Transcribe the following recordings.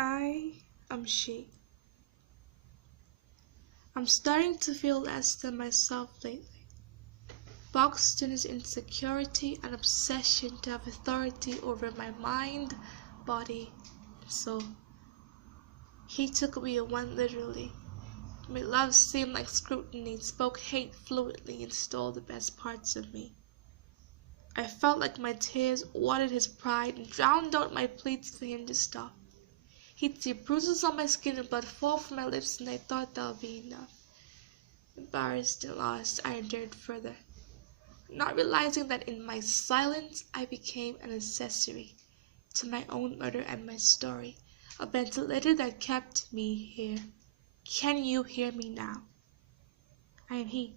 I am she. I'm starting to feel less than myself lately, boxed in his insecurity and obsession to have authority over my mind, body, and soul. He took me and went literally. My love seemed like scrutiny, spoke hate fluently, and stole the best parts of me. I felt like my tears watered his pride and drowned out my pleas for him to stop. He'd see bruises on my skin and blood fall from my lips, and I thought that would be enough. Embarrassed and lost, I endured further, not realizing that in my silence I became an accessory to my own murder and my story, a ventilator that kept me here. Can you hear me now? I am he.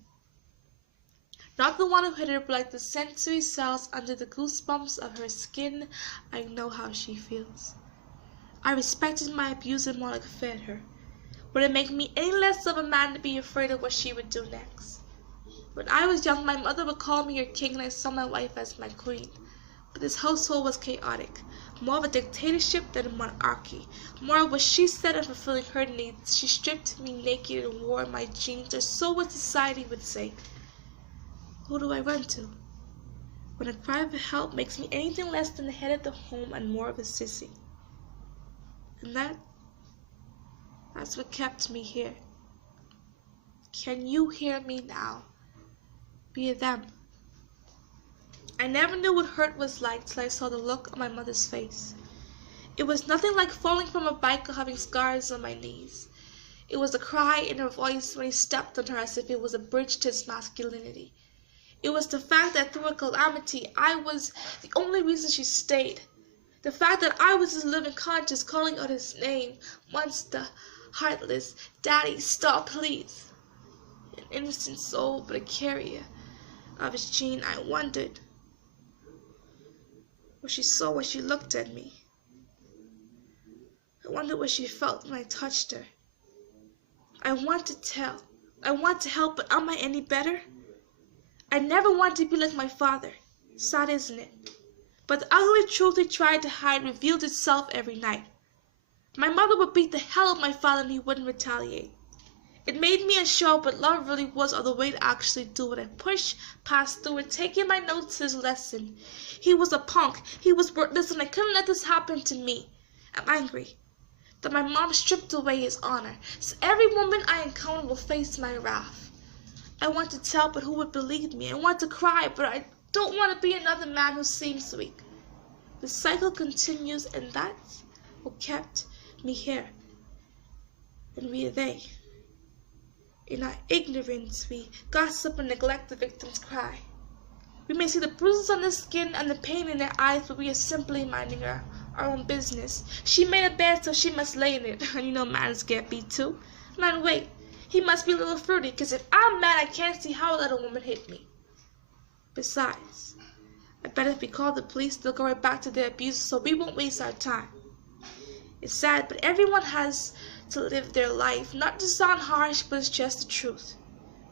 Not the one who hit her, but like the sensory cells under the goosebumps of her skin, I know how she feels. I respected my abuser more like fed her. Would it make me any less of a man to be afraid of what she would do next? When I was young, my mother would call me her king, and I saw my wife as my queen. But this household was chaotic, more of a dictatorship than a monarchy. More of what she said of fulfilling her needs. She stripped me naked and wore my jeans, or so what society would say. Who do I run to when a cry for help makes me anything less than the head of the home and more of a sissy? And that's what kept me here. Can you hear me now? Be them. I never knew what hurt was like till I saw the look on my mother's face. It was nothing like falling from a bike or having scars on my knees. It was a cry in her voice when he stepped on her as if it was a bridge to his masculinity. It was the fact that through a calamity, I was the only reason she stayed. The fact that I was his living conscience calling out his name. Monster, heartless, daddy, stop, please. An innocent soul, but a carrier of his gene. I wondered what she saw when she looked at me. I wondered what she felt when I touched her. I want to tell. I want to help, but am I any better? I never wanted to be like my father. Sad, isn't it? But the ugly truth he tried to hide revealed itself every night. My mother would beat the hell out of my father and he wouldn't retaliate. It made me unsure what love really was or the way to actually do it. I pushed past through it, taking my notes his lesson. He was a punk. He was worthless, and I couldn't let this happen to me. I'm angry that my mom stripped away his honor, so every woman I encounter will face my wrath. I want to tell, but who would believe me? I want to cry, but I don't want to be another man who seems weak. The cycle continues, and that's what kept me here. And we are they. In our ignorance, we gossip and neglect the victim's cry. We may see the bruises on their skin and the pain in their eyes, but we are simply minding our own business. She made a bed, so she must lay in it. And you know mans get beat too. Man, wait. He must be a little fruity, because if I'm mad, I can't see how a little woman hit me. Besides, I bet if we call the police, they'll go right back to their abuse, so we won't waste our time. It's sad, but everyone has to live their life, not to sound harsh, but it's just the truth.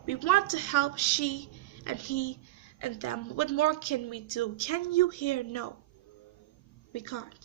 We want to help she and he and them. What more can we do? Can you hear? No, we can't.